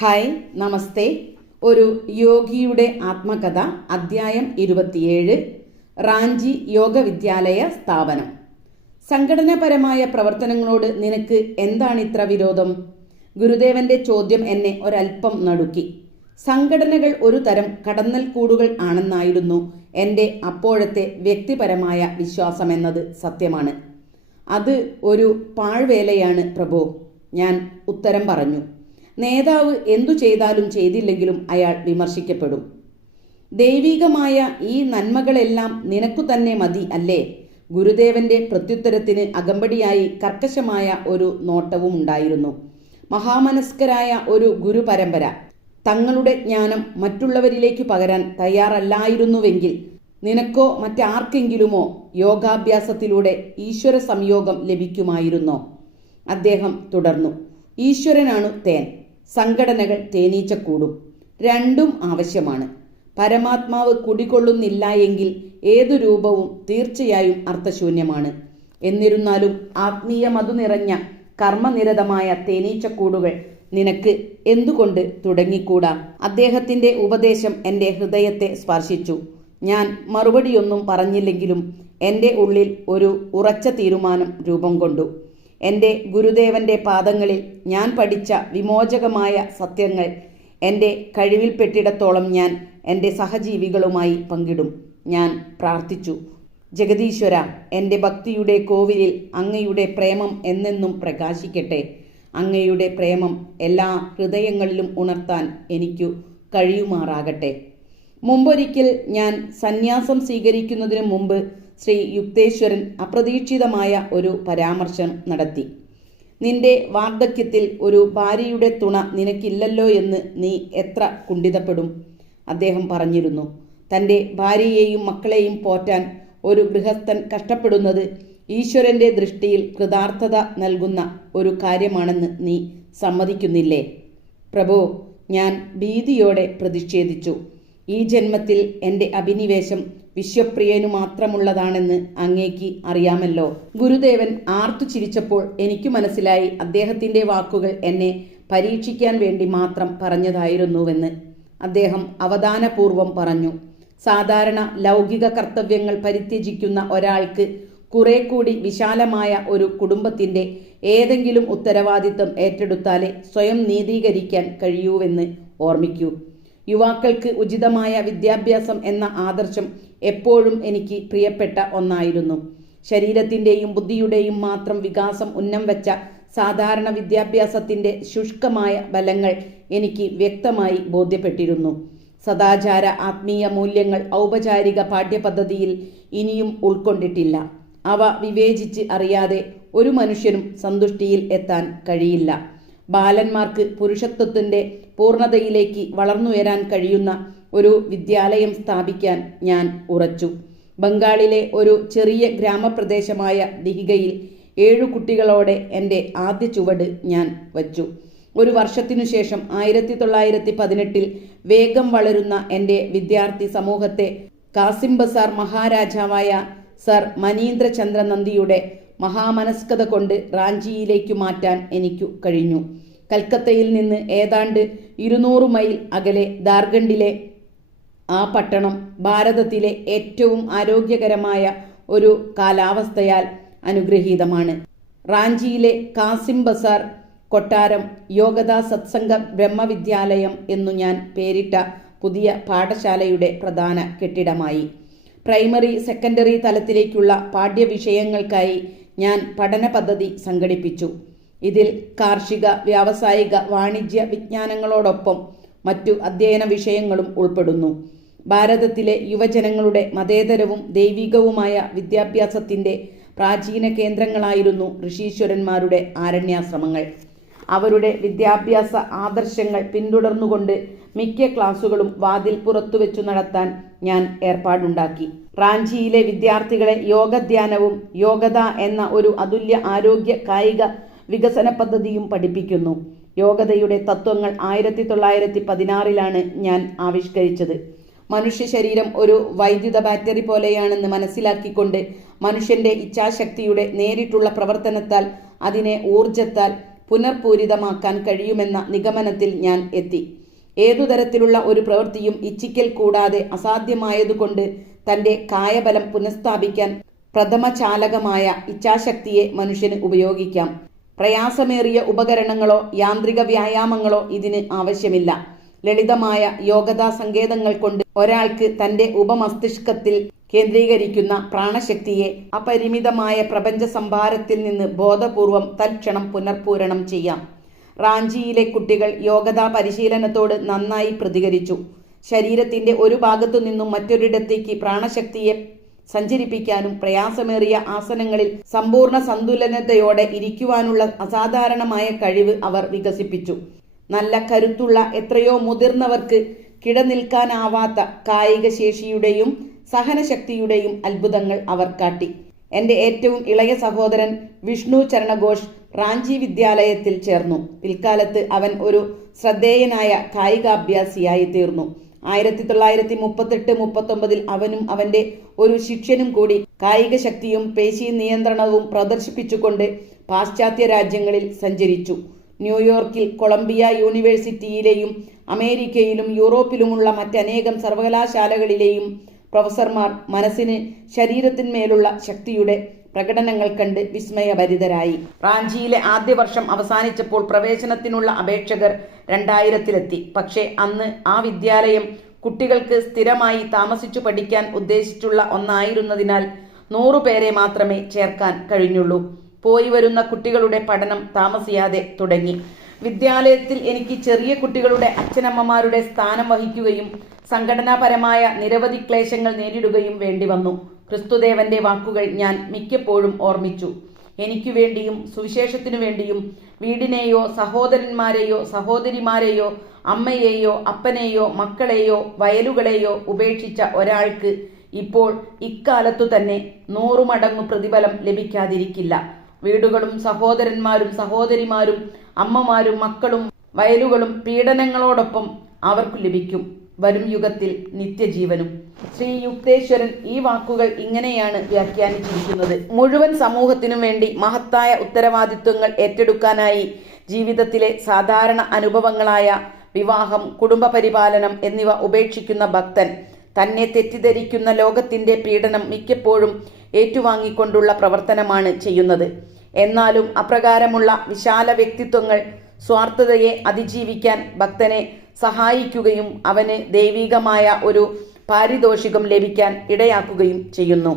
Hi, നമസ്തേ. ഒരു യോഗിയുടെ ആത്മകഥ, അധ്യായം 27. റാഞ്ചി യോഗ വിദ്യാലയ സ്ഥാപനം. സംഘടനാപരമായ പ്രവർത്തനങ്ങളോട് നിനക്ക് എന്താണിത്ര വിരോധം? ഗുരുദേവന്റെ ചോദ്യം എന്നെ ഒരൽപ്പം നടുക്കി. സംഘടനകൾ ഒരു തരം കടന്നൽ കൂടുകൾ ആണെന്നായിരുന്നു എൻ്റെ അപ്പോഴത്തെ വ്യക്തിപരമായ വിശ്വാസമെന്നത് സത്യമാണ്. അത് ഒരു പാഴ്വേലയാണ് പ്രഭോ, ഞാൻ ഉത്തരം പറഞ്ഞു. നേതാവ് എന്തു ചെയ്താലും ചെയ്തില്ലെങ്കിലും അയാൾ വിമർശിക്കപ്പെടും. ദൈവികമായ ഈ നന്മകളെല്ലാം നിനക്കു തന്നെ മതി അല്ലേ? ഗുരുദേവന്റെ പ്രത്യുത്തരത്തിന് അകമ്പടിയായി കർക്കശമായ ഒരു നോട്ടവും ഉണ്ടായിരുന്നു. മഹാമനസ്കരായ ഒരു ഗുരുപരമ്പര തങ്ങളുടെ ജ്ഞാനം മറ്റുള്ളവരിലേക്ക് പകരാൻ തയ്യാറല്ലായിരുന്നുവെങ്കിൽ നിനക്കോ മറ്റാർക്കെങ്കിലുമോ യോഗാഭ്യാസത്തിലൂടെ ഈശ്വര സംയോഗം ലഭിക്കുമായിരുന്നോ? അദ്ദേഹം തുടർന്നു. ഈശ്വരനാണു തേൻ, സംഘടനകൾ തേനീച്ചക്കൂടും. രണ്ടും ആവശ്യമാണ്. പരമാത്മാവ് കുടികൊള്ളുന്നില്ല എങ്കിൽ ഏതു രൂപവും തീർച്ചയായും അർത്ഥശൂന്യമാണ്. എന്നിരുന്നാലും ആത്മീയ മധു നിറഞ്ഞ കർമ്മനിരതമായ തേനീച്ചക്കൂടുകൾ നിനക്ക് എന്തുകൊണ്ട് തുടങ്ങിക്കൂടാ? അദ്ദേഹത്തിന്റെ ഉപദേശം എൻ്റെ ഹൃദയത്തെ സ്പർശിച്ചു. ഞാൻ മറുപടിയൊന്നും പറഞ്ഞില്ലെങ്കിലും എൻ്റെ ഉള്ളിൽ ഒരു ഉറച്ച തീരുമാനം രൂപം കൊണ്ടു. എൻ്റെ ഗുരുദേവന്റെ പാദങ്ങളിൽ ഞാൻ പഠിച്ച വിമോചകമായ സത്യങ്ങൾ എൻ്റെ കഴിവിൽപ്പെട്ടിടത്തോളം ഞാൻ എൻ്റെ സഹജീവികളുമായി പങ്കിടും. ഞാൻ പ്രാർത്ഥിച്ചു. ജഗദീശ്വര, എൻ്റെ ഭക്തിയുടെ കോവിലിൽ അങ്ങയുടെ പ്രേമം എന്നെന്നും പ്രകാശിക്കട്ടെ. അങ്ങയുടെ പ്രേമം എല്ലാ ഹൃദയങ്ങളിലും ഉണർത്താൻ എനിക്കു കഴിയുമാറാകട്ടെ. മുമ്പൊരിക്കൽ ഞാൻ സന്യാസം സ്വീകരിക്കുന്നതിനു മുമ്പ് ശ്രീ യുക്തേശ്വരൻ അപ്രതീക്ഷിതമായ ഒരു പരാമർശം നടത്തി. നിന്റെ വാർദ്ധക്യത്തിൽ ഒരു ഭാര്യയുടെ തുണ നിനക്കില്ലല്ലോ എന്ന് നീ എത്ര കുണ്ഠിതപ്പെടും? അദ്ദേഹം പറഞ്ഞിരുന്നു. തൻ്റെ ഭാര്യയെയും മക്കളെയും പോറ്റാൻ ഒരു ഗൃഹസ്ഥൻ കഷ്ടപ്പെടുന്നത് ഈശ്വരന്റെ ദൃഷ്ടിയിൽ കൃതാർത്ഥത നൽകുന്ന ഒരു കാര്യമാണെന്ന് നീ സമ്മതിക്കുന്നില്ലേ? പ്രഭോ, ഞാൻ ഭീതിയോടെ പ്രതിഷേധിച്ചു. ഈ ജന്മത്തിൽ എൻ്റെ അഭിനിവേശം വിശ്വപ്രിയനു മാത്രമുള്ളതാണെന്ന് അങ്ങേക്ക് അറിയാമല്ലോ. ഗുരുദേവൻ ആർത്തു ചിരിച്ചപ്പോൾ എനിക്ക് മനസ്സിലായി അദ്ദേഹത്തിൻ്റെ വാക്കുകൾ എന്നെ പരീക്ഷിക്കാൻ വേണ്ടി മാത്രം പറഞ്ഞതായിരുന്നുവെന്ന്. അദ്ദേഹം അവധാനപൂർവം പറഞ്ഞു. സാധാരണ ലൗകിക കർത്തവ്യങ്ങൾ പരിത്യജിക്കുന്ന ഒരാൾക്ക് കുറെ കൂടി വിശാലമായ ഒരു കുടുംബത്തിൻ്റെ ഏതെങ്കിലും ഉത്തരവാദിത്തം ഏറ്റെടുത്താലേ സ്വയം നീതീകരിക്കാൻ കഴിയൂവെന്ന് ഓർമ്മിക്കൂ. യുവാക്കൾക്ക് ഉചിതമായ വിദ്യാഭ്യാസം എന്ന ആദർശം എപ്പോഴും എനിക്ക് പ്രിയപ്പെട്ട ഒന്നായിരുന്നു. ശരീരത്തിൻ്റെയും ബുദ്ധിയുടെയും മാത്രം വികാസം ഉന്നം വെച്ച സാധാരണ വിദ്യാഭ്യാസത്തിൻ്റെ ശുഷ്കമായ ബലങ്ങൾ എനിക്ക് വ്യക്തമായി ബോധ്യപ്പെട്ടിരുന്നു. സദാചാര ആത്മീയ മൂല്യങ്ങൾ ഔപചാരിക പാഠ്യപദ്ധതിയിൽ ഇനിയും ഉൾക്കൊണ്ടിട്ടില്ല. അവ വിവേചിച്ച് അറിയാതെ ഒരു മനുഷ്യനും സന്തുഷ്ടിയിൽ എത്താൻ കഴിയില്ല. ബാലന്മാർക്ക് പുരുഷത്വത്തിൻ്റെ പൂർണ്ണതയിലേക്ക് വളർന്നുയരാൻ കഴിയുന്ന ഒരു വിദ്യാലയം സ്ഥാപിക്കാൻ ഞാൻ ഉറച്ചു. ബംഗാളിലെ ഒരു ചെറിയ ഗ്രാമപ്രദേശമായ ദിഹികയിൽ 7 കുട്ടികളോടെ എൻ്റെ ആദ്യ ചുവട് ഞാൻ വച്ചു. ഒരു വർഷത്തിനു ശേഷം 1918 വേഗം വളരുന്ന എൻ്റെ വിദ്യാർത്ഥി സമൂഹത്തെ കാസിം ബസാർ മഹാരാജാവായ സർ മനീന്ദ്രചന്ദ്ര നന്ദിയുടെ മഹാമനസ്കത കൊണ്ട് റാഞ്ചിയിലേക്കു മാറ്റാൻ എനിക്കു കഴിഞ്ഞു. കൽക്കത്തയിൽ നിന്ന് ഏതാണ്ട് 200 മൈൽ അകലെ ഝാർഖണ്ഡിലെ ആ പട്ടണം ഭാരതത്തിലെ ഏറ്റവും ആരോഗ്യകരമായ ഒരു കാലാവസ്ഥയാൽ അനുഗ്രഹീതമാണ്. റാഞ്ചിയിലെ കാസിം ബസാർ കൊട്ടാരം യോഗദാ സത്സംഗ ബ്രഹ്മവിദ്യാലയം എന്നു ഞാൻ പേരിട്ട പുതിയ പാഠശാലയുടെ പ്രധാന കെട്ടിടമായി. പ്രൈമറി, സെക്കൻഡറി തലത്തിലേക്കുള്ള പാഠ്യവിഷയങ്ങൾക്കായി ഞാൻ പഠന പദ്ധതി സംഘടിപ്പിച്ചു. ഇതിൽ കാർഷിക, വ്യാവസായിക, വാണിജ്യ വിജ്ഞാനങ്ങളോടൊപ്പം മറ്റു അധ്യയന വിഷയങ്ങളും ഉൾപ്പെടുന്നു. ഭാരതത്തിലെ യുവജനങ്ങളുടെ മതേതരവും ദൈവികവുമായ വിദ്യാഭ്യാസത്തിൻ്റെ പ്രാചീന കേന്ദ്രങ്ങളായിരുന്നു ഋഷീശ്വരന്മാരുടെ ആരണ്യാശ്രമങ്ങൾ. അവരുടെ വിദ്യാഭ്യാസ ആദർശങ്ങൾ പിന്തുടർന്നുകൊണ്ട് മിക്ക ക്ലാസുകളും വാതിൽ പുറത്തുവെച്ചു നടത്താൻ ഞാൻ ഏർപ്പാടുണ്ടാക്കി. റാഞ്ചിയിലെ വിദ്യാർത്ഥികളെ യോഗധ്യാനവും യോഗദ എന്ന ഒരു അതുല്യ ആരോഗ്യ കായിക വികസന പദ്ധതിയും പഠിപ്പിക്കുന്നു. യോഗദയുടെ തത്വങ്ങൾ 1916 ഞാൻ ആവിഷ്കരിച്ചത്. മനുഷ്യ ശരീരം ഒരു വൈദ്യുത ബാറ്ററി പോലെയാണെന്ന് മനസ്സിലാക്കിക്കൊണ്ട് മനുഷ്യന്റെ ഇച്ഛാശക്തിയുടെ നേരിട്ടുള്ള പ്രവർത്തനത്താൽ അതിനെ ഊർജത്താൽ പുനർപൂരിതമാക്കാൻ കഴിയുമെന്ന നിഗമനത്തിൽ ഞാൻ എത്തി. ഏതുതരത്തിലുള്ള ഒരു പ്രവൃത്തിയും ഇച്ഛിക്കൽ കൂടാതെ അസാധ്യമായതുകൊണ്ട് തൻ്റെ കായബലം പുനഃസ്ഥാപിക്കാൻ പ്രഥമചാലകമായ ഇച്ഛാശക്തിയെ മനുഷ്യന് ഉപയോഗിക്കാം. പ്രയാസമേറിയ ഉപകരണങ്ങളോ യാന്ത്രിക വ്യായാമങ്ങളോ ഇതിന് ആവശ്യമില്ല. ലളിതമായ യോഗതാ സങ്കേതങ്ങൾ കൊണ്ട് ഒരാൾക്ക് തൻ്റെ ഉപമസ്തിഷ്കത്തിൽ കേന്ദ്രീകരിക്കുന്ന പ്രാണശക്തിയെ അപരിമിതമായ പ്രപഞ്ച സംഭാരത്തിൽ നിന്ന് ബോധപൂർവം തൽക്ഷണം പുനർപൂരണം ചെയ്യാം. റാഞ്ചിയിലെ കുട്ടികൾ യോഗതാ പരിശീലനത്തോട് നന്നായി പ്രതികരിച്ചു. ശരീരത്തിന്റെ ഒരു ഭാഗത്തു നിന്നും മറ്റൊരിടത്തേക്ക് പ്രാണശക്തിയെ സഞ്ചരിപ്പിക്കാനും പ്രയാസമേറിയ ആസനങ്ങളിൽ സമ്പൂർണ്ണ സന്തുലനതയോടെ ഇരിക്കുവാനുള്ള അസാധാരണമായ കഴിവ് അവർ വികസിപ്പിച്ചു. നല്ല കരുത്തുള്ള എത്രയോ മുതിർന്നവർക്ക് കിടനിൽക്കാനാവാത്ത കായിക ശേഷിയുടെയും സഹനശക്തിയുടെയും അത്ഭുതങ്ങൾ അവർ കാട്ടി. എൻ്റെ ഏറ്റവും ഇളയ സഹോദരൻ വിഷ്ണു ചരണഘോഷ് റാഞ്ചി വിദ്യാലയത്തിൽ ചേർന്നു. പിൽക്കാലത്ത് അവൻ ഒരു ശ്രദ്ധേയനായ കായികാഭ്യാസിയായി തീർന്നു. 1938-39 അവനും അവൻ്റെ ഒരു ശിഷ്യനും കൂടി കായിക ശക്തിയും പേശി നിയന്ത്രണവും പ്രദർശിപ്പിച്ചുകൊണ്ട് പാശ്ചാത്യ രാജ്യങ്ങളിൽ സഞ്ചരിച്ചു. ന്യൂയോർക്കിൽ കൊളംബിയ യൂണിവേഴ്സിറ്റിയിലെയും അമേരിക്കയിലും യൂറോപ്പിലുമുള്ള മറ്റനേകം സർവകലാശാലകളിലെയും പ്രൊഫസർമാർ മനസ്സിന് ശരീരത്തിന്മേലുള്ള ശക്തിയുടെ പ്രകടനങ്ങൾ കണ്ട് വിസ്മയഭരിതരായി. റാഞ്ചിയിലെ ആദ്യ വർഷം അവസാനിച്ചപ്പോൾ പ്രവേശനത്തിനുള്ള അപേക്ഷകർ 2000-ലെത്തി. പക്ഷേ അന്ന് ആ വിദ്യാലയം കുട്ടികൾക്ക് സ്ഥിരമായി താമസിച്ചു പഠിക്കാൻ ഉദ്ദേശിച്ചുള്ള ഒന്നായിരുന്നതിനാൽ 100 പേരെ മാത്രമേ ചേർക്കാൻ കഴിഞ്ഞുള്ളൂ. പോയി വരുന്ന കുട്ടികളുടെ പഠനം താമസിയാതെ തുടങ്ങി. വിദ്യാലയത്തിൽ എനിക്ക് ചെറിയ കുട്ടികളുടെ അച്ഛനമ്മമാരുടെ സ്ഥാനം വഹിക്കുകയും സംഘടനാപരമായ നിരവധി ക്ലേശങ്ങൾ നേരിടുകയും വേണ്ടി വന്നു. ക്രിസ്തുദേവന്റെ വാക്കുകൾ ഞാൻ മിക്കപ്പോഴും ഓർമ്മിച്ചു. എനിക്കു വേണ്ടിയും സുവിശേഷത്തിനു വേണ്ടിയും വീടിനെയോ സഹോദരന്മാരെയോ സഹോദരിമാരെയോ അമ്മയെയോ അപ്പനെയോ മക്കളെയോ വയലുകളെയോ ഉപേക്ഷിച്ച ഒരാൾക്ക് ഇപ്പോൾ ഇക്കാലത്തു തന്നെ 100 മടങ്ങു പ്രതിഫലം ലഭിക്കാതിരിക്കില്ല. വീടുകളും സഹോദരന്മാരും സഹോദരിമാരും അമ്മമാരും മക്കളും വയലുകളും പീഡനങ്ങളോടൊപ്പം അവർക്ക് ലഭിക്കും. വരും യുഗത്തിൽ നിത്യജീവനും. ശ്രീ യുക്തേശ്വരൻ ഈ വാക്കുകൾ ഇങ്ങനെയാണ് വ്യാഖ്യാനിച്ചിരിക്കുന്നത്. മുഴുവൻ സമൂഹത്തിനും വേണ്ടി മഹത്തായ ഉത്തരവാദിത്വങ്ങൾ ഏറ്റെടുക്കാനായി ജീവിതത്തിലെ സാധാരണ അനുഭവങ്ങളായ വിവാഹം, കുടുംബ പരിപാലനം എന്നിവ ഉപേക്ഷിക്കുന്ന ഭക്തൻ തന്നെ തെറ്റിദ്ധരിക്കുന്ന ലോകത്തിന്റെ പീഡനം മിക്കപ്പോഴും ഏറ്റുവാങ്ങിക്കൊണ്ടുള്ള പ്രവർത്തനമാണ് ചെയ്യുന്നത്. എന്നാലും അപ്രകാരമുള്ള വിശാല വ്യക്തിത്വങ്ങൾ സ്വാർത്ഥതയെ അതിജീവിക്കാൻ ഭക്തനെ സഹായിക്കുകയും അവന് ദൈവികമായ ഒരു പാരിതോഷികം ലഭിക്കാൻ ഇടയാക്കുകയും ചെയ്യുന്നു.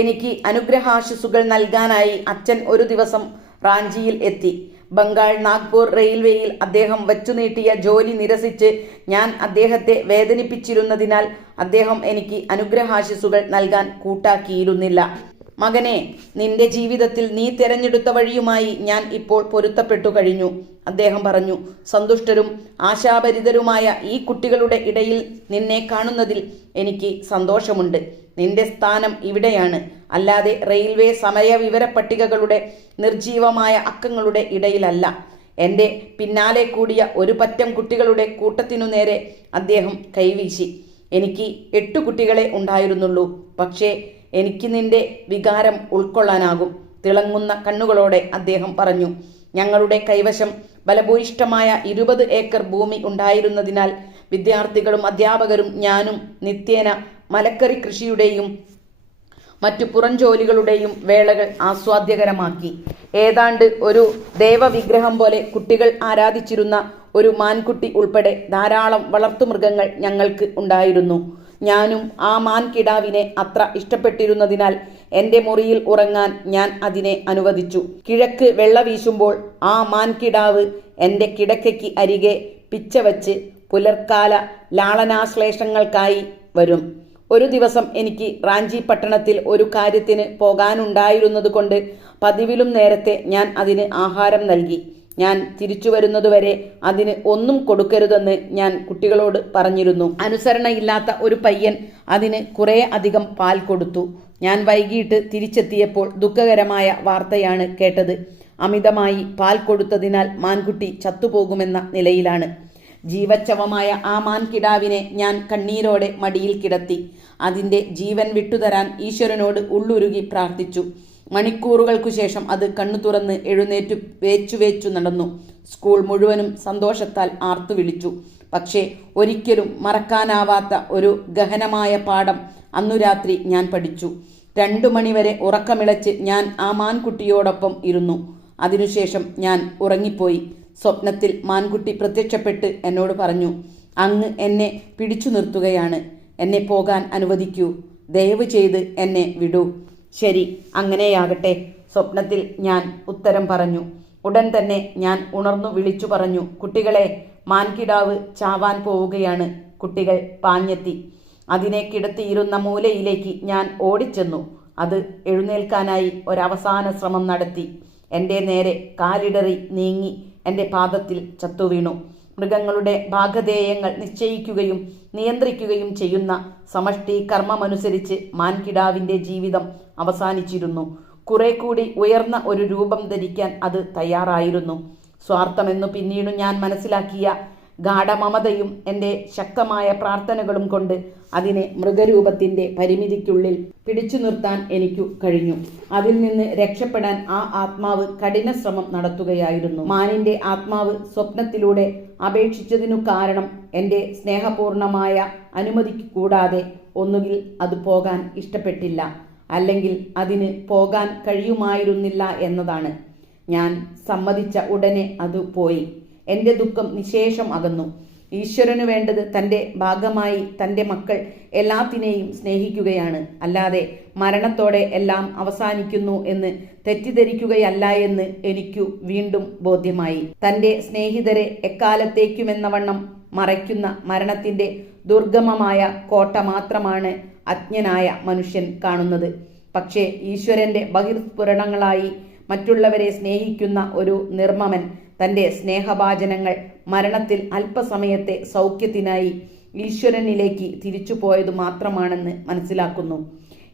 എനിക്ക് അനുഗ്രഹാശിസുകൾ നൽകാനായി അച്ഛൻ ഒരു ദിവസം റാഞ്ചിയിൽ എത്തി. ബംഗാൾ നാഗ്പൂർ റെയിൽവേയിൽ അദ്ദേഹം വച്ചുനീട്ടിയ ജോലി നിരസിച്ച് ഞാൻ അദ്ദേഹത്തെ വേദനിപ്പിച്ചിരുന്നതിനാൽ അദ്ദേഹം എനിക്ക് അനുഗ്രഹാശിസുകൾ നൽകാൻ കൂട്ടാക്കിയിരുന്നില്ല. മകനെ, നിന്റെ ജീവിതത്തിൽ നീ തിരഞ്ഞെടുത്ത വഴിയുമായി ഞാൻ ഇപ്പോൾ പൊരുത്തപ്പെട്ടു കഴിഞ്ഞു, അദ്ദേഹം പറഞ്ഞു. സന്തുഷ്ടരും ആശാഭരിതരുമായ ഈ കുട്ടികളുടെ ഇടയിൽ നിന്നെ കാണുന്നതിൽ എനിക്ക് സന്തോഷമുണ്ട്. നിന്റെ സ്ഥാനം ഇവിടെയാണ്, അല്ലാതെ റെയിൽവേ സമയ വിവര പട്ടികകളുടെ നിർജീവമായ അക്കങ്ങളുടെ ഇടയിലല്ല. എൻ്റെ പിന്നാലെ കൂടിയ ഒരു പറ്റം കുട്ടികളുടെ കൂട്ടത്തിനു നേരെ അദ്ദേഹം കൈവീശി. എനിക്ക് 8 കുട്ടികളെ ഉണ്ടായിരുന്നുള്ളൂ. പക്ഷേ എനിക്ക് നിന്റെ വികാരം ഉൾക്കൊള്ളാനാകും, തിളങ്ങുന്ന കണ്ണുകളോടെ അദ്ദേഹം പറഞ്ഞു. ഞങ്ങളുടെ കൈവശം ബലഭൂയിഷ്ഠമായ 20 ഏക്കർ ഭൂമി ഉണ്ടായിരുന്നതിനാൽ വിദ്യാർത്ഥികളും അധ്യാപകരും ഞാനും നിത്യേന മലക്കറി കൃഷിയുടെയും മറ്റു പുറംജോലികളുടെയും വേളകൾ ആസ്വാദ്യകരമാക്കി. ഏതാണ്ട് ഒരു ദേവവിഗ്രഹം പോലെ കുട്ടികൾ ആരാധിച്ചിരുന്ന ഒരു മാൻകുട്ടി ഉൾപ്പെടെ ധാരാളം വളർത്തുമൃഗങ്ങൾ ഞങ്ങൾക്ക് ഉണ്ടായിരുന്നു. ഞാനും ആ മാൻകിടാവിനെ അത്ര ഇഷ്ടപ്പെട്ടിരുന്നതിനാൽ എൻ്റെ മുറിയിൽ ഉറങ്ങാൻ ഞാൻ അതിനെ അനുവദിച്ചു. കിഴക്ക് വെള്ള വീശുമ്പോൾ ആ മാൻകിടാവ് എൻ്റെ കിടക്കയ്ക്ക് അരികെ പിച്ചവച്ച് പുലർക്കാല ലാളനാശ്ലേഷങ്ങൾക്കായി വരും. ഒരു ദിവസം എനിക്ക് റാഞ്ചി പട്ടണത്തിൽ ഒരു കാര്യത്തിന് പോകാനുണ്ടായിരുന്നതുകൊണ്ട് പതിവിലും നേരത്തെ ഞാൻ അതിന് ആഹാരം നൽകി. ഞാൻ തിരിച്ചു വരുന്നതുവരെ അതിന് ഒന്നും കൊടുക്കരുതെന്ന് ഞാൻ കുട്ടികളോട് പറഞ്ഞിരുന്നു. അനുസരണയില്ലാത്ത ഒരു പയ്യൻ അതിന് കുറേ അധികം പാൽ കൊടുത്തു. ഞാൻ വൈകിട്ട് തിരിച്ചെത്തിയപ്പോൾ ദുഃഖകരമായ വാർത്തയാണ് കേട്ടത്. അമിതമായി പാൽ കൊടുത്തതിനാൽ മാൻകുട്ടി ചത്തുപോകുമെന്ന നിലയിലാണ്. ജീവച്ഛവമായ ആ മാൻകിടാവിനെ ഞാൻ കണ്ണീരോടെ മടിയിൽ കിടത്തി. അതിൻ്റെ ജീവൻ വിട്ടുതരാൻ ഈശ്വരനോട് ഉള്ളുരുകി പ്രാർത്ഥിച്ചു. മണിക്കൂറുകൾക്കു ശേഷം അത് കണ്ണു തുറന്ന് എഴുന്നേറ്റു വേച്ചു നടന്നു. സ്കൂൾ മുഴുവനും സന്തോഷത്താൽ ആർത്തു വിളിച്ചു. പക്ഷേ ഒരിക്കലും മറക്കാനാവാത്ത ഒരു ഗഹനമായ പാഠം അന്നു രാത്രി ഞാൻ പഠിച്ചു. 2 മണിവരെ ഉറക്കമിളച്ച് ഞാൻ ആ മാൻകുട്ടിയോടൊപ്പം ഇരുന്നു. അതിനുശേഷം ഞാൻ ഉറങ്ങിപ്പോയി. സ്വപ്നത്തിൽ മാൻകുട്ടി പ്രത്യക്ഷപ്പെട്ട് എന്നോട് പറഞ്ഞു, അങ്ങ് എന്നെ പിടിച്ചു നിർത്തുകയാണ്. എന്നെ പോകാൻ അനുവദിക്കൂ. ദയവ് ചെയ്ത് എന്നെ വിടൂ. ശരി, അങ്ങനെയാകട്ടെ, സ്വപ്നത്തിൽ ഞാൻ ഉത്തരം പറഞ്ഞു. ഉടൻ തന്നെ ഞാൻ ഉണർന്നു വിളിച്ചു പറഞ്ഞു, കുട്ടികളെ, മാൻകിടാവ് ചാവാൻ പോവുകയാണ്. കുട്ടികൾ പാഞ്ഞെത്തി. അതിനെ കിടത്തിയിരുന്ന മൂലയിലേക്ക് ഞാൻ ഓടിച്ചെന്നു. അത് എഴുന്നേൽക്കാനായി ഒരവസാന ശ്രമം നടത്തി. എൻ്റെ നേരെ കാലിടറി നീങ്ങി എൻ്റെ പാദത്തിൽ ചത്തുവീണു. മൃഗങ്ങളുടെ ഭാഗധേയങ്ങൾ നിശ്ചയിക്കുകയും നിയന്ത്രിക്കുകയും ചെയ്യുന്ന സമഷ്ടി കർമ്മമനുസരിച്ച് മാൻകിടാവിൻ്റെ ജീവിതം അവസാനിച്ചിരുന്നു. കുറെ കൂടി ഉയർന്ന ഒരു രൂപം ധരിക്കാൻ അത് തയ്യാറായിരുന്നു. സ്വാർത്ഥമെന്നു പിന്നീട് ഞാൻ മനസ്സിലാക്കിയ ഗാഢമമതയും എൻ്റെ ശക്തമായ പ്രാർത്ഥനകളും കൊണ്ട് അതിനെ മൃഗരൂപത്തിൻ്റെ പരിമിതിക്കുള്ളിൽ പിടിച്ചു നിർത്താൻ എനിക്കു കഴിഞ്ഞു. അതിൽ നിന്ന് രക്ഷപ്പെടാൻ ആ ആത്മാവ് കഠിന ശ്രമം നടത്തുകയായിരുന്നു. മാനിൻ്റെ ആത്മാവ് സ്വപ്നത്തിലൂടെ അപേക്ഷിച്ചതിനു കാരണം എൻ്റെ സ്നേഹപൂർണമായ അനുമതിക്ക് കൂടാതെ ഒന്നുകിൽ അത് പോകാൻ ഇഷ്ടപ്പെട്ടില്ല, അല്ലെങ്കിൽ അതിന് പോകാൻ കഴിയുമായിരുന്നില്ല എന്നതാണ്. ഞാൻ സമ്മതിച്ച ഉടനെ അത് പോയി. എൻ്റെ ദുഃഖം നിശേഷം അകന്നു. ഈശ്വരനു വേണ്ടത് തൻ്റെ ഭാഗമായി തൻ്റെ മക്കൾ എല്ലാത്തിനെയും സ്നേഹിക്കുകയാണ്, അല്ലാതെ മരണത്തോടെ എല്ലാം അവസാനിക്കുന്നു എന്ന് തെറ്റിദ്ധരിക്കുകയല്ല എന്ന് എനിക്കു വീണ്ടും ബോധ്യമായി. തൻ്റെ സ്നേഹിതരെ എക്കാലത്തേക്കുമെന്നവണ്ണം മറയ്ക്കുന്ന മരണത്തിൻ്റെ ദുർഗമമായ കോട്ട മാത്രമാണ് അജ്ഞനായ മനുഷ്യൻ കാണുന്നത്. പക്ഷേ ഈശ്വരൻ്റെ ബഹിർസ്ഫുരണങ്ങളായി മറ്റുള്ളവരെ സ്നേഹിക്കുന്ന ഒരു നിർമ്മമൻ തൻ്റെ സ്നേഹഭാജനങ്ങൾ മരണത്തിൽ അല്പസമയത്തെ സൗഖ്യത്തിനായി ഈശ്വരനിലേക്ക് തിരിച്ചുപോയതു മാത്രമാണെന്ന് മനസ്സിലാക്കുന്നു.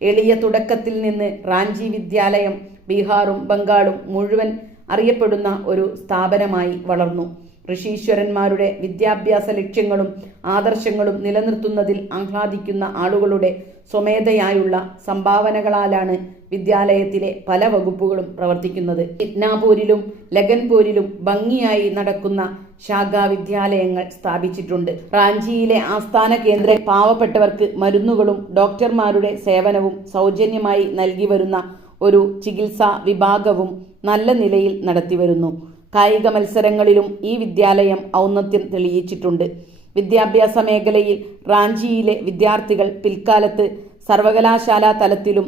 എളിയ തുടക്കത്തിൽ നിന്ന് റാഞ്ചി വിദ്യാലയം ബീഹാറും ബംഗാളും മുഴുവൻ അറിയപ്പെടുന്ന ഒരു സ്ഥാപനമായി വളർന്നു. ഋഷീശ്വരന്മാരുടെ വിദ്യാഭ്യാസ ലക്ഷ്യങ്ങളും ആദർശങ്ങളും നിലനിർത്തുന്നതിൽ ആഹ്ലാദിക്കുന്ന ആളുകളുടെ സ്വമേധയായുള്ള സംഭാവനകളാലാണ് വിദ്യാലയത്തിലെ പല വകുപ്പുകളും പ്രവർത്തിക്കുന്നത്. മിഡ്നാപൂരിലും ലഖൻപൂരിലും ഭംഗിയായി നടക്കുന്ന ശാഖാ വിദ്യാലയങ്ങൾ സ്ഥാപിച്ചിട്ടുണ്ട്. റാഞ്ചിയിലെ ആസ്ഥാന കേന്ദ്രം പാവപ്പെട്ടവർക്ക് മരുന്നുകളും ഡോക്ടർമാരുടെ സേവനവും സൗജന്യമായി നൽകി വരുന്ന ഒരു ചികിത്സാ വിഭാഗവും നല്ല നിലയിൽ നടത്തിവരുന്നു. കായിക മത്സരങ്ങളിലും ഈ വിദ്യാലയം ഔന്നത്യം തെളിയിച്ചിട്ടുണ്ട്. വിദ്യാഭ്യാസ മേഖലയിൽ റാഞ്ചിയിലെ വിദ്യാർത്ഥികൾ പിൽക്കാലത്ത് സർവകലാശാലാ തലത്തിലും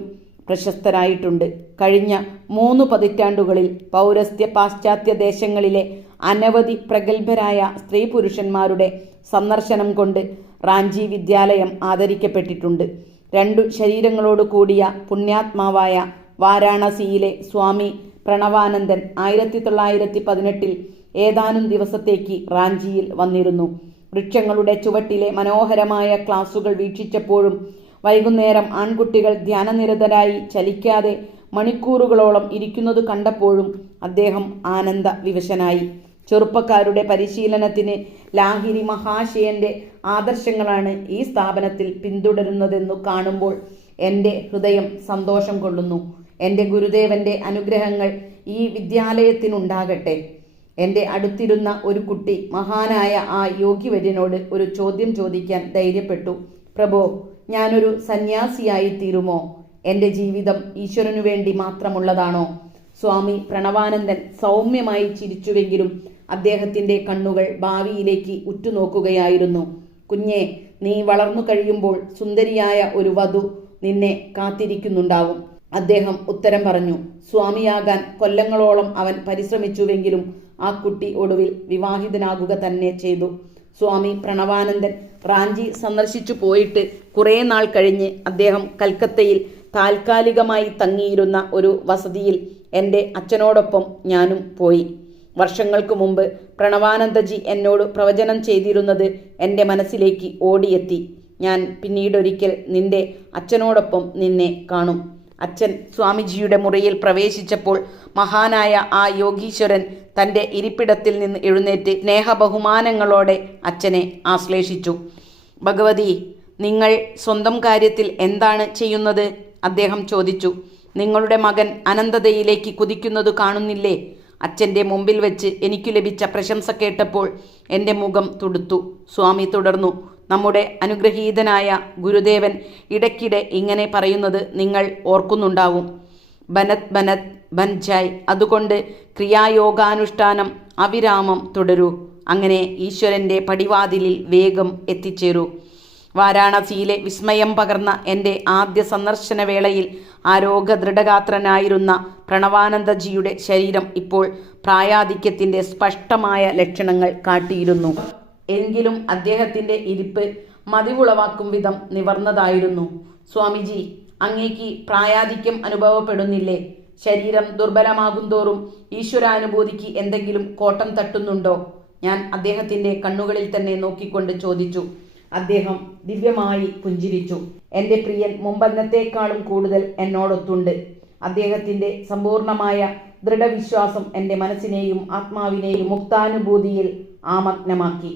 പ്രശസ്തരായിട്ടുണ്ട്. കഴിഞ്ഞ 3 പതിറ്റാണ്ടുകളിൽ പൗരസ്ത്യ പാശ്ചാത്യ ദേശങ്ങളിലെ അനവധി പ്രഗത്ഭരായ സ്ത്രീ പുരുഷന്മാരുടെ സന്ദർശനം കൊണ്ട് റാഞ്ചി വിദ്യാലയം ആദരിക്കപ്പെട്ടിട്ടുണ്ട്. 2 ശരീരങ്ങളോട് കൂടിയ പുണ്യാത്മാവായ വാരാണസിയിലെ സ്വാമി പ്രണവാനന്ദൻ 1918 ഏതാനും ദിവസത്തേക്ക് റാഞ്ചിയിൽ വന്നിരുന്നു. വൃക്ഷങ്ങളുടെ ചുവട്ടിലെ മനോഹരമായ ക്ലാസുകൾ വീക്ഷിച്ചപ്പോഴും വൈകുന്നേരം ആൺകുട്ടികൾ ധ്യാനനിരതരായി ചലിക്കാതെ മണിക്കൂറുകളോളം ഇരിക്കുന്നത് കണ്ടപ്പോഴും അദ്ദേഹം ആനന്ദ വിവശനായി. ചെറുപ്പക്കാരുടെ പരിശീലനത്തിന് ലാഹിരി മഹാശയന്റെ ആദർശങ്ങളാണ് ഈ സ്ഥാപനത്തിൽ പിന്തുടരുന്നതെന്നു കാണുമ്പോൾ എൻ്റെ ഹൃദയം സന്തോഷം കൊള്ളുന്നു. എൻ്റെ ഗുരുദേവന്റെ അനുഗ്രഹങ്ങൾ ഈ വിദ്യാലയത്തിനുണ്ടാകട്ടെ. എൻ്റെ അടുത്തിരുന്ന ഒരു കുട്ടി മഹാനായ ആ യോഗിവര്യനോട് ഒരു ചോദ്യം ചോദിക്കാൻ ധൈര്യപ്പെട്ടു. പ്രഭോ, ഞാനൊരു സന്യാസിയായി തീരുമോ? എൻ്റെ ജീവിതം ഈശ്വരനു വേണ്ടി മാത്രമുള്ളതാണോ? സ്വാമി പ്രണവാനന്ദൻ സൗമ്യമായി ചിരിച്ചുവെങ്കിലും അദ്ദേഹത്തിൻ്റെ കണ്ണുകൾ ഭാവിയിലേക്ക് ഉറ്റുനോക്കുകയായിരുന്നു. കുഞ്ഞെ, നീ വളർന്നു കഴിയുമ്പോൾ സുന്ദരിയായ ഒരു വധു നിന്നെ കാത്തിരിക്കുന്നുണ്ടാവും. അദ്ദേഹം ഉത്തരം പറഞ്ഞു. സ്വാമിയാകാൻ കൊല്ലങ്ങളോളം അവൻ പരിശ്രമിച്ചുവെങ്കിലും ആ കുട്ടി ഒടുവിൽ വിവാഹിതനാകുക തന്നെ ചെയ്തു. സ്വാമി പ്രണവാനന്ദൻ റാഞ്ചി സന്ദർശിച്ചു പോയിട്ട് കുറേ നാൾ കഴിഞ്ഞ് അദ്ദേഹം കൽക്കത്തയിൽ താൽക്കാലികമായി തങ്ങിയിരുന്ന ഒരു വസതിയിൽ എൻ്റെ അച്ഛനോടൊപ്പം ഞാനും പോയി. വർഷങ്ങൾക്ക് മുമ്പ് പ്രണവാനന്ദജി എന്നോട് പ്രവചനം ചെയ്തിരുന്നത് എൻ്റെ മനസ്സിലേക്ക് ഓടിയെത്തി. ഞാൻ പിന്നീടൊരിക്കൽ നിന്റെ അച്ഛനോടൊപ്പം നിന്നെ കാണും. അച്ഛൻ സ്വാമിജിയുടെ മുറിയിൽ പ്രവേശിച്ചപ്പോൾ മഹാനായ ആ യോഗീശ്വരൻ തൻ്റെ ഇരിപ്പിടത്തിൽ നിന്ന് എഴുന്നേറ്റ് സ്നേഹബഹുമാനങ്ങളോടെ അച്ഛനെ ആശ്ലേഷിച്ചു. ഭഗവതി, നിങ്ങൾ സ്വന്തം കാര്യത്തിൽ എന്താണ് ചെയ്യുന്നത്? അദ്ദേഹം ചോദിച്ചു. നിങ്ങളുടെ മകൻ അനന്തതയിലേക്ക് കുതിക്കുന്നത് കാണുന്നില്ലേ? അച്ഛൻ്റെ മുമ്പിൽ വെച്ച് എനിക്കു ലഭിച്ച പ്രശംസ കേട്ടപ്പോൾ എൻ്റെ മുഖം തുടുത്തു. സ്വാമി തുടർന്നു. നമ്മുടെ അനുഗ്രഹീതനായ ഗുരുദേവൻ ഇടയ്ക്കിടെ ഇങ്ങനെ പറയുന്നത് നിങ്ങൾ ഓർക്കുന്നുണ്ടാവും. ബനത് ബനത് ബൻജായ്. അതുകൊണ്ട് ക്രിയായോഗാനുഷ്ഠാനം അവിരാമം തുടരൂ. അങ്ങനെ ഈശ്വരൻ്റെ പടിവാതിലിൽ വേഗം എത്തിച്ചേരൂ. വാരാണസിയിലെ വിസ്മയം പകർന്ന എൻ്റെ ആദ്യ സന്ദർശന വേളയിൽ ആരോഗ്യദൃഢഗാത്രനായിരുന്ന പ്രണവാനന്ദജിയുടെ ശരീരം ഇപ്പോൾ പ്രായാധിക്യത്തിൻ്റെ സ്പഷ്ടമായ ലക്ഷണങ്ങൾ കാട്ടിയിരുന്നു. എങ്കിലും അദ്ദേഹത്തിൻ്റെ ഇരിപ്പ് മതിവുളവാക്കും വിധം നിവർന്നതായിരുന്നു. സ്വാമിജി, അങ്ങേക്ക് പ്രായാധിക്യം അനുഭവപ്പെടുന്നില്ലേ? ശരീരം ദുർബലമാകുന്തോറും ഈശ്വരാനുഭൂതിക്ക് എന്തെങ്കിലും കോട്ടം തട്ടുന്നുണ്ടോ? ഞാൻ അദ്ദേഹത്തിൻ്റെ കണ്ണുകളിൽ തന്നെ നോക്കിക്കൊണ്ട് ചോദിച്ചു. അദ്ദേഹം ദിവ്യമായി പുഞ്ചിരിച്ചു. എൻ്റെ പ്രിയൻ മുമ്പന്നത്തേക്കാളും കൂടുതൽ എന്നോടൊത്തുണ്ട്. അദ്ദേഹത്തിൻ്റെ സമ്പൂർണമായ ദൃഢവിശ്വാസം എൻ്റെ മനസ്സിനെയും ആത്മാവിനെയും മുക്താനുഭൂതിയിൽ ആമഗ്നമാക്കി.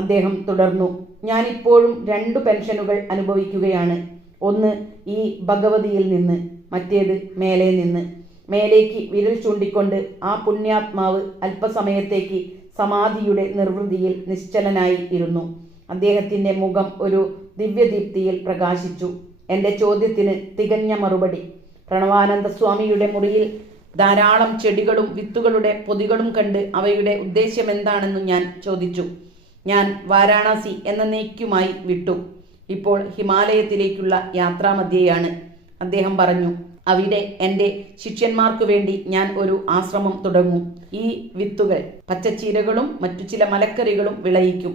അദ്ദേഹം തുടർന്നു. ഞാനിപ്പോഴും 2 പെൻഷനുകൾ അനുഭവിക്കുകയാണ്. ഒന്ന് ഈ ഭഗവതിയിൽ നിന്ന്, മറ്റേത് മേലെ നിന്ന്. മേലേക്ക് വിരൽ ചൂണ്ടിക്കൊണ്ട് ആ പുണ്യാത്മാവ് അല്പസമയത്തേക്ക് സമാധിയുടെ നിർവൃതിയിൽ നിശ്ചലനായി ഇരുന്നു. അദ്ദേഹത്തിൻ്റെ മുഖം ഒരു ദിവ്യദീപ്തിയിൽ പ്രകാശിച്ചു. എൻ്റെ ചോദ്യത്തിന് തികഞ്ഞ മറുപടി. പ്രണവാനന്ദ സ്വാമിയുടെ മുറിയിൽ ധാരാളം ചെടികളും വിത്തുകളുടെ പൊതികളും കണ്ട് അവയുടെ ഉദ്ദേശ്യമെന്താണെന്ന് ഞാൻ ചോദിച്ചു. ഞാൻ വാരാണസി എന്നേക്കുമായി വിട്ടു. ഇപ്പോൾ ഹിമാലയത്തിലേക്കുള്ള യാത്രാമധ്യേയാണ്, അദ്ദേഹം പറഞ്ഞു. അവിടെ എൻ്റെ ശിഷ്യന്മാർക്കു വേണ്ടി ഞാൻ ഒരു ആശ്രമം തുടങ്ങും. ഈ വിത്തുകൾ പച്ചച്ചീരകളും മറ്റു ചില മലക്കറികളും വിളയിക്കും.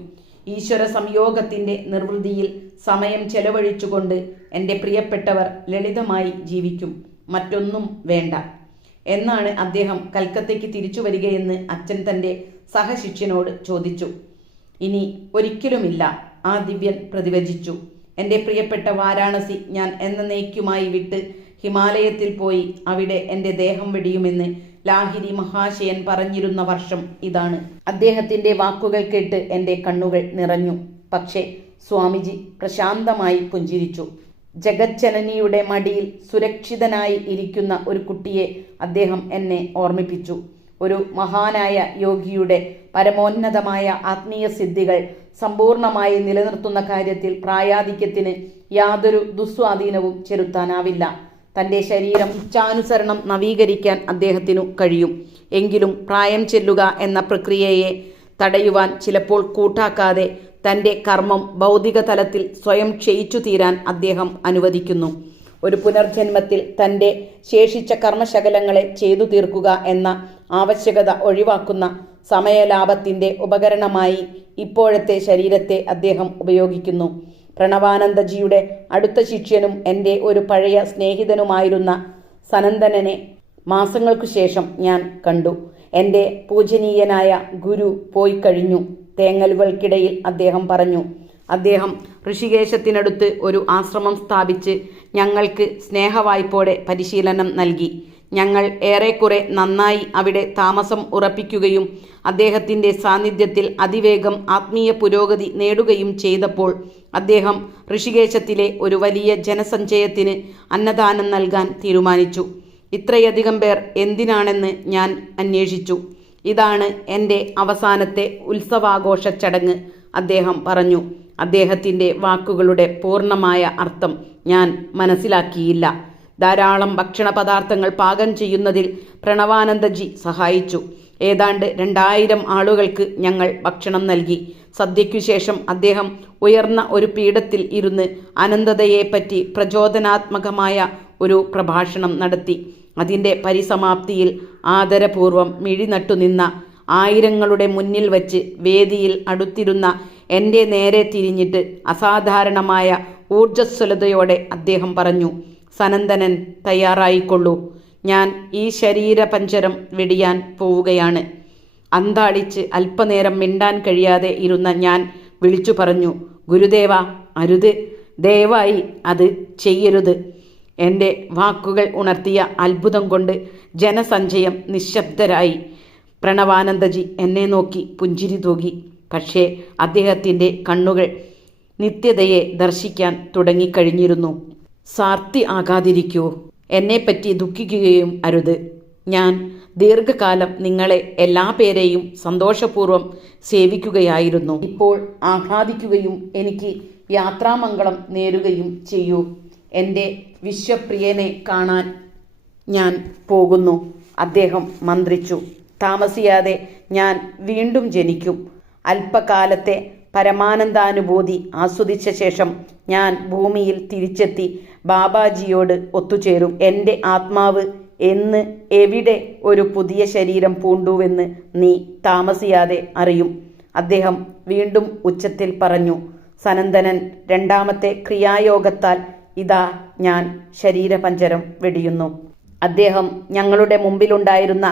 ഈശ്വര സംയോഗത്തിൻ്റെ നിർവൃതിയിൽ സമയം ചെലവഴിച്ചുകൊണ്ട് എൻ്റെ പ്രിയപ്പെട്ടവർ ലളിതമായി ജീവിക്കും. മറ്റൊന്നും വേണ്ട എന്നാണ് അദ്ദേഹം കൽക്കത്തയ്ക്ക് തിരിച്ചു വരികയെന്ന് അച്ഛൻ തൻ്റെ സഹശിഷ്യനോട് ചോദിച്ചു. ഇനി ഒരിക്കലുമില്ല, ആ ദിവ്യൻ പ്രതിവചിച്ചു. എൻ്റെ പ്രിയപ്പെട്ട വാരാണസി ഞാൻ എന്നേക്കുമായി വിട്ട് ഹിമാലയത്തിൽ പോയി അവിടെ എൻ്റെ ദേഹം വെടിയുമെന്ന് ലാഹിരി മഹാശയൻ പറഞ്ഞിരുന്ന വർഷം ഇതാണ്. അദ്ദേഹത്തിൻ്റെ വാക്കുകൾ കേട്ട് എൻ്റെ കണ്ണുകൾ നിറഞ്ഞു. പക്ഷേ സ്വാമിജി പ്രശാന്തമായി പുഞ്ചിരിച്ചു. ജഗജ്ജനനിയുടെ മടിയിൽ സുരക്ഷിതനായി ഇരിക്കുന്ന ഒരു കുട്ടിയെ അദ്ദേഹം എന്നെ ഓർമ്മിപ്പിച്ചു. ഒരു മഹാനായ യോഗിയുടെ പരമോന്നതമായ ആത്മീയ സിദ്ധികൾ സമ്പൂർണമായി നിലനിർത്തുന്ന കാര്യത്തിൽ പ്രായാധിക്യത്തിന് യാതൊരു ദുസ്വാധീനവും ചെലുത്താനാവില്ല. തൻ്റെ ശരീരം ഇച്ഛാനുസരണം നവീകരിക്കാൻ അദ്ദേഹത്തിനു കഴിയും. എങ്കിലും പ്രായം ചെല്ലുക എന്ന പ്രക്രിയയെ തടയുവാൻ ചിലപ്പോൾ കൂട്ടാക്കാതെ തൻ്റെ കർമ്മം ഭൗതിക തലത്തിൽ സ്വയം ക്ഷയിച്ചു തീരാൻ അദ്ദേഹം അനുവദിക്കുന്നു. ഒരു പുനർജന്മത്തിൽ തൻ്റെ ശേഷിച്ച കർമ്മശകലങ്ങളെ ചെയ്തു തീർക്കുക എന്ന ആവശ്യകത ഒഴിവാക്കുന്ന സമയലാഭത്തിൻ്റെ ഉപകരണമായി ഇപ്പോഴത്തെ ശരീരത്തെ അദ്ദേഹം ഉപയോഗിക്കുന്നു. പ്രണവാനന്ദജിയുടെ അടുത്ത ശിഷ്യനും എൻ്റെ ഒരു പഴയ സ്നേഹിതനുമായിരുന്ന സനന്ദനനെ മാസങ്ങൾക്കു ശേഷം ഞാൻ കണ്ടു. എൻ്റെ പൂജനീയനായ ഗുരു പോയി കഴിഞ്ഞു, തേങ്ങലുകൾക്കിടയിൽ അദ്ദേഹം പറഞ്ഞു. അദ്ദേഹം ഋഷികേശത്തിനടുത്ത് ഒരു ആശ്രമം സ്ഥാപിച്ച് ഞങ്ങൾക്ക് സ്നേഹവായ്പോടെ പരിശീലനം നൽകി. ഞങ്ങൾ ഏറെക്കുറെ നന്നായി അവിടെ താമസം ഉറപ്പിക്കുകയും അദ്ദേഹത്തിൻ്റെ സാന്നിധ്യത്തിൽ അതിവേഗം ആത്മീയ പുരോഗതി നേടുകയും ചെയ്തപ്പോൾ അദ്ദേഹം ഋഷികേശത്തിലെ ഒരു വലിയ ജനസഞ്ചയത്തിന് അന്നദാനം നൽകാൻ തീരുമാനിച്ചു. ഇത്രയധികം പേർ എന്തിനാണെന്ന് ഞാൻ അന്വേഷിച്ചു. ഇതാണ് എൻ്റെ അവസാനത്തെ ഉത്സവാഘോഷ ചടങ്ങ്, അദ്ദേഹം പറഞ്ഞു. അദ്ദേഹത്തിൻ്റെ വാക്കുകളുടെ പൂർണ്ണമായ അർത്ഥം ഞാൻ മനസ്സിലാക്കിയില്ല. ധാരാളം ഭക്ഷണ പദാർത്ഥങ്ങൾ പാകം ചെയ്യുന്നതിൽ പ്രണവാനന്ദജി സഹായിച്ചു. ഏതാണ്ട് 2000 ആളുകൾക്ക് ഞങ്ങൾ ഭക്ഷണം നൽകി. സദ്യയ്ക്കു ശേഷം അദ്ദേഹം ഉയർന്ന ഒരു പീഠത്തിൽ ഇരുന്ന് അനന്തതയെപ്പറ്റി പ്രചോദനാത്മകമായ ഒരു പ്രഭാഷണം നടത്തി. അതിൻ്റെ പരിസമാപ്തിയിൽ ആദരപൂർവം മിഴിനട്ടുനിന്ന ആയിരങ്ങളുടെ മുന്നിൽ വച്ച് വേദിയിൽ അടുത്തിരുന്ന എൻ്റെ നേരെ തിരിഞ്ഞിട്ട് അസാധാരണമായ ഊർജ്ജസ്വലതയോടെ അദ്ദേഹം പറഞ്ഞു, സനന്ദനൻ, തയ്യാറായിക്കൊള്ളൂ. ഞാൻ ഈ ശരീരപഞ്ചരം വെടിയാൻ പോവുകയാണ്. അന്താളിച്ച് അല്പനേരം മിണ്ടാൻ കഴിയാതെ ഇരുന്ന ഞാൻ വിളിച്ചു പറഞ്ഞു, ഗുരുദേവ, അരുത്, ദയവായി അത് ചെയ്യരുത്. എൻ്റെ വാക്കുകൾ ഉണർത്തിയ അത്ഭുതം കൊണ്ട് ജനസഞ്ചയം നിശബ്ദരായി. പ്രണവാനന്ദജി എന്നെ നോക്കി പുഞ്ചിരി തൂകി. പക്ഷേ അദ്ദേഹത്തിൻ്റെ കണ്ണുകൾ നിത്യതയെ ദർശിക്കാൻ തുടങ്ങിക്കഴിഞ്ഞിരുന്നു. സാർത്തി ആകാതിരിക്കൂ എന്നെപ്പറ്റി ദുഃഖിക്കുകയും അരുത്. ഞാൻ ദീർഘകാലം നിങ്ങളെ എല്ലാ പേരെയും സന്തോഷപൂർവ്വം സേവിക്കുകയായിരുന്നു. ഇപ്പോൾ ആഹ്ലാദിക്കുകയും എനിക്ക് യാത്രാമംഗളം നേരുകയും ചെയ്യൂ. എൻ്റെ വിശ്വപ്രിയനെ കാണാൻ ഞാൻ പോകുന്നു. അദ്ദേഹം മന്ത്രിച്ചു. താമസിയാതെ ഞാൻ വീണ്ടും ജനിക്കും. അല്പകാലത്തെ പരമാനന്ദാനുഭൂതി ആസ്വദിച്ച ശേഷം ഞാൻ ഭൂമിയിൽ തിരിച്ചെത്തി ബാബാജിയോട് ഒത്തുചേരും. എൻ്റെ ആത്മാവ് എന്ന് എവിടെ ഒരു പുതിയ ശരീരം പൂണ്ടുവെന്ന് നീ താമസിയാതെ അറിയും. അദ്ദേഹം വീണ്ടും ഉച്ചത്തിൽ പറഞ്ഞു. സനന്ദനൻ രണ്ടാമത്തെ ക്രിയായോഗത്താൽ ഇതാ ഞാൻ ശരീരപഞ്ചരം വെടിയുന്നു. അദ്ദേഹം ഞങ്ങളുടെ മുമ്പിലുണ്ടായിരുന്ന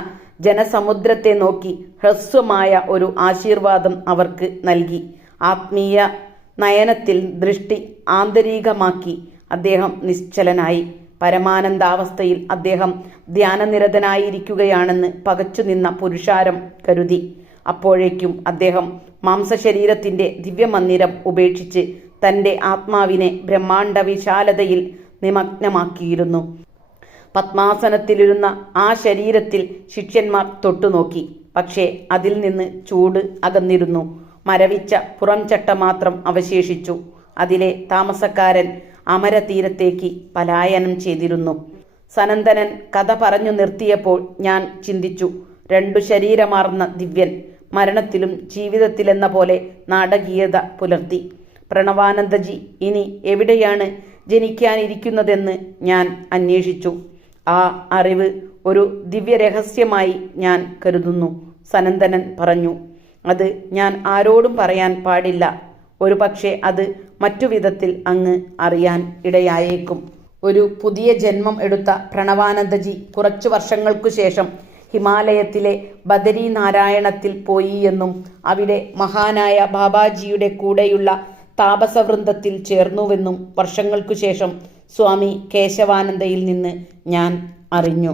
ജനസമുദ്രത്തെ നോക്കി ഹ്രസ്വമായ ഒരു ആശീർവാദം അവർക്ക് നൽകി. ആത്മീയ നയനത്തിൽ ദൃഷ്ടി ആന്തരികമാക്കി അദ്ദേഹം നിശ്ചലനായി. പരമാനന്ദാവസ്ഥയിൽ അദ്ദേഹം ധ്യാനനിരതനായിരിക്കുകയാണെന്ന് പകച്ചുനിന്ന പുരുഷാരം കരുതി. അപ്പോഴേക്കും അദ്ദേഹം മാംസശരീരത്തിൻ്റെ ദിവ്യമന്ദിരം ഉപേക്ഷിച്ച് തൻ്റെ ആത്മാവിനെ ബ്രഹ്മാണ്ഡ വിശാലതയിൽ നിമഗ്നമാക്കിയിരുന്നു. പത്മാസനത്തിലിരുന്ന ആ ശരീരത്തിൽ ശിഷ്യന്മാർ തൊട്ടുനോക്കി. പക്ഷേ അതിൽ നിന്ന് ചൂട് അകന്നിരുന്നു. മരവിച്ച പുറംചട്ട മാത്രം അവശേഷിച്ചു. അതിലെ താമസക്കാരൻ അമരതീരത്തേക്ക് പലായനം ചെയ്തിരുന്നു. സനന്ദനൻ കഥ പറഞ്ഞു നിർത്തിയപ്പോൾ ഞാൻ ചിന്തിച്ചു. രണ്ടു ശരീരമാർന്ന ദിവ്യൻ മരണത്തിലും ജീവിതത്തിലെന്ന പോലെ നാടകീയത പുലർത്തി. പ്രണവാനന്ദജി ഇനി എവിടെയാണ് ജനിക്കാനിരിക്കുന്നതെന്ന് ഞാൻ അന്വേഷിച്ചു. ആ അറിവ് ഒരു ദിവ്യരഹസ്യമായി ഞാൻ കരുതുന്നു. സനന്ദനൻ പറഞ്ഞു. അത് ഞാൻ ആരോടും പറയാൻ പാടില്ല. ഒരു പക്ഷേ അത് മറ്റു വിധത്തിൽ അങ്ങ് അറിയാൻ ഇടയായേക്കും. ഒരു പുതിയ ജന്മം എടുത്ത പ്രണവാനന്ദജി കുറച്ചു വർഷങ്ങൾക്കു ശേഷം ഹിമാലയത്തിലെ ബദരി നാരായണത്തിൽ പോയി എന്നും അവിടെ മഹാനായ ബാബാജിയുടെ കൂടെയുള്ള താപസവൃന്ദത്തിൽ ചേർന്നുവെന്നും വർഷങ്ങൾക്കു ശേഷം സ്വാമി കേശവാനന്ദയിൽ നിന്ന് ഞാൻ അറിഞ്ഞു.